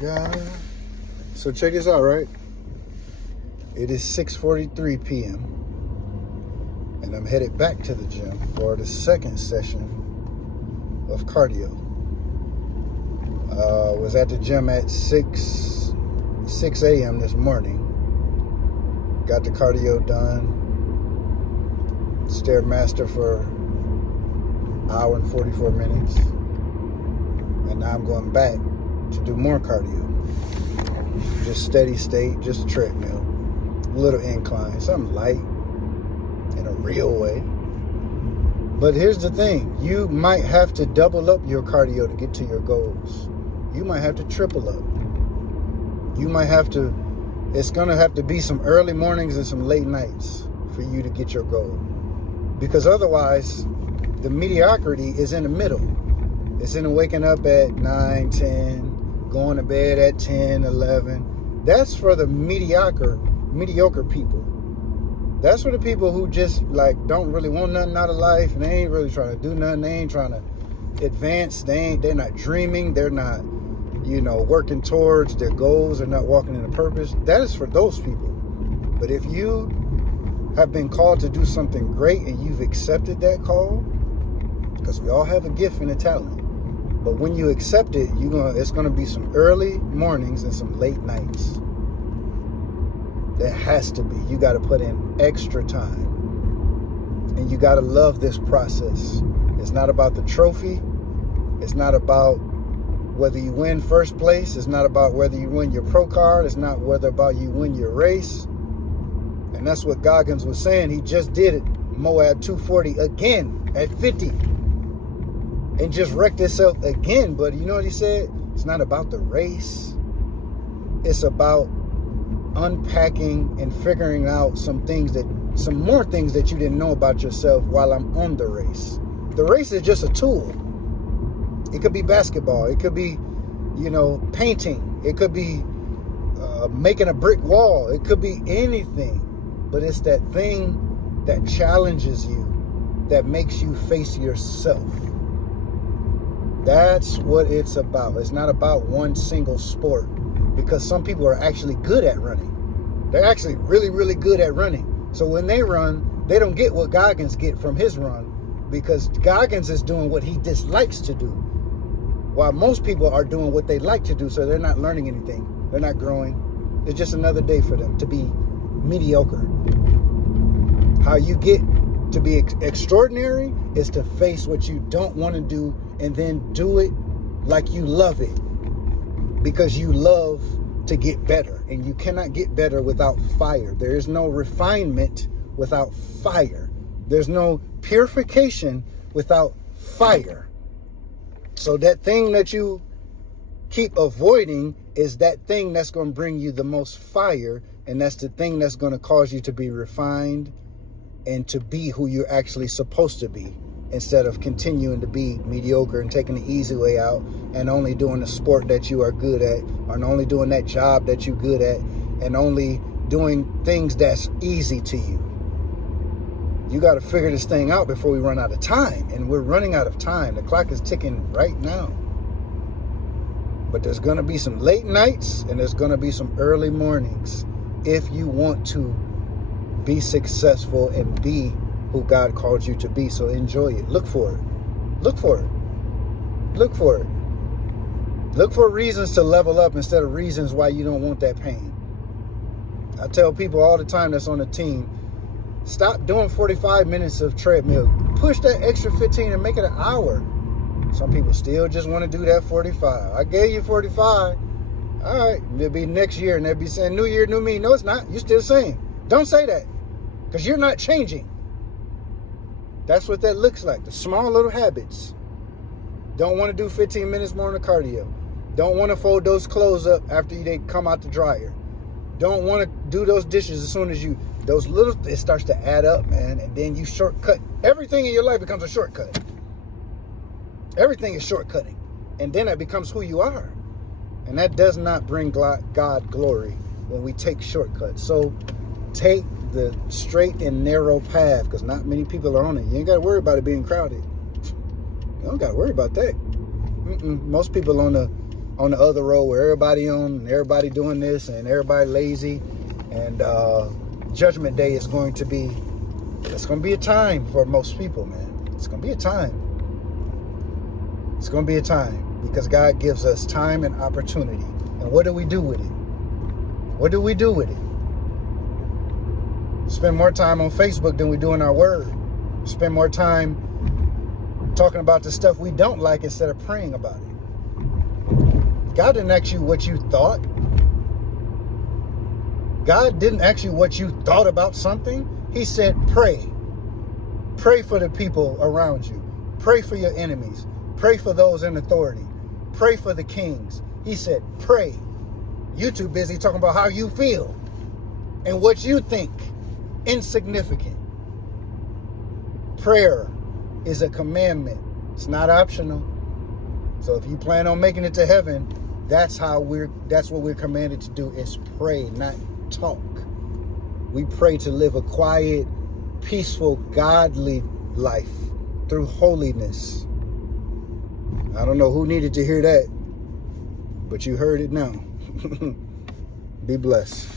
God. So check this out, right? It is 6:43 p.m. and I'm headed back to the gym for the second session of cardio. Was at the gym at 6 a.m. this morning. Got the cardio done. Stairmaster for an hour and 44 minutes. And now I'm going back to do more cardio. Just steady state, just a treadmill. A little incline, something light in a real way. But here's the thing. You might have to double up your cardio to get to your goals. You might have to triple up. You might have to, it's going to have to be some early mornings and some late nights for you to get your goal. Because otherwise, the mediocrity is in the middle. It's in the waking up at 9, 10, going to bed at 10, 11. That's for the mediocre people. That's for the people who just like don't really want nothing out of life and they ain't really trying to do nothing. They ain't trying to advance. They're not dreaming. They're not, working towards their goals. They're not walking in a purpose. That is for those people. But if you have been called to do something great and you've accepted that call, because we all have a gift and a talent. But when you accept it, it's gonna be some early mornings and some late nights. That has to be. You got to put in extra time. And you got to love this process. It's not about the trophy. It's not about whether you win first place. It's not about whether you win your pro card. It's not whether about you win your race. And that's what Goggins was saying. He just did it. Moab 240 again at 50. And just wrecked itself again. But you know what he said? It's not about the race. It's about unpacking and figuring out some more things that you didn't know about yourself while I'm on the race. The race is just a tool. It could be basketball. It could be, painting. It could be making a brick wall. It could be anything. But it's that thing that challenges you, that makes you face yourself. That's what it's about. It's not about one single sport. Because some people are actually good at running. They're actually really, really good at running. So when they run, they don't get what Goggins get from his run because Goggins is doing what he dislikes to do. While most people are doing what they like to do, so they're not learning anything. They're not growing. It's just another day for them to be mediocre. How you get to be extraordinary is to face what you don't want to do and then do it like you love it. Because you love to get better. And you cannot get better without fire. There is no refinement without fire. There's no purification without fire. So that thing that you keep avoiding is that thing that's going to bring you the most fire. And that's the thing that's going to cause you to be refined and to be who you're actually supposed to be. Instead of continuing to be mediocre and taking the easy way out and only doing the sport that you are good at or only doing that job that you're good at and only doing things that's easy to you. You got to figure this thing out before we run out of time. And we're running out of time. The clock is ticking right now. But there's going to be some late nights and there's going to be some early mornings if you want to be successful and be who God called you to be. So enjoy it. Look for it. Look for it. Look for it. Look for reasons to level up instead of reasons why you don't want that pain. I tell people all the time that's on the team, stop doing 45 minutes of treadmill. Push that extra 15 and make it an hour. Some people still just want to do that 45. I gave you 45. All right. It'll be next year and they'll be saying, new year, new me. No, it's not. You're still the same. Don't say that because you're not changing. That's what that looks like. The small little habits. Don't want to do 15 minutes more on the cardio. Don't want to fold those clothes up after they come out the dryer. Don't want to do those dishes as soon as it starts to add up, man. And then you shortcut. Everything in your life becomes a shortcut. Everything is shortcutting. And then that becomes who you are. And that does not bring God glory when we take shortcuts. So take the straight and narrow path because not many people are on it. You ain't got to worry about it being crowded. You don't got to worry about that. Most people on the on the other road where everybody doing this and everybody lazy. And Judgment Day is going to be, it's going to be a time for most people, man. It's going to be a time. It's going to be a time because God gives us time and opportunity. And what do we do with it? What do we do with it? Spend more time on Facebook than we do in our word. Spend more time talking about the stuff we don't like instead of praying about it. God didn't ask you what you thought. God didn't ask you what you thought about something. He said, pray. Pray for the people around you. Pray for your enemies. Pray for those in authority. Pray for the kings. He said, pray. You too busy talking about how you feel and what you think insignificant. Prayer is a commandment. It's not optional. So if you plan on making it to heaven, that's what we're commanded to do, is pray, not talk. We pray to live a quiet, peaceful, godly life through holiness. I don't know who needed to hear that, but you heard it now. Be blessed.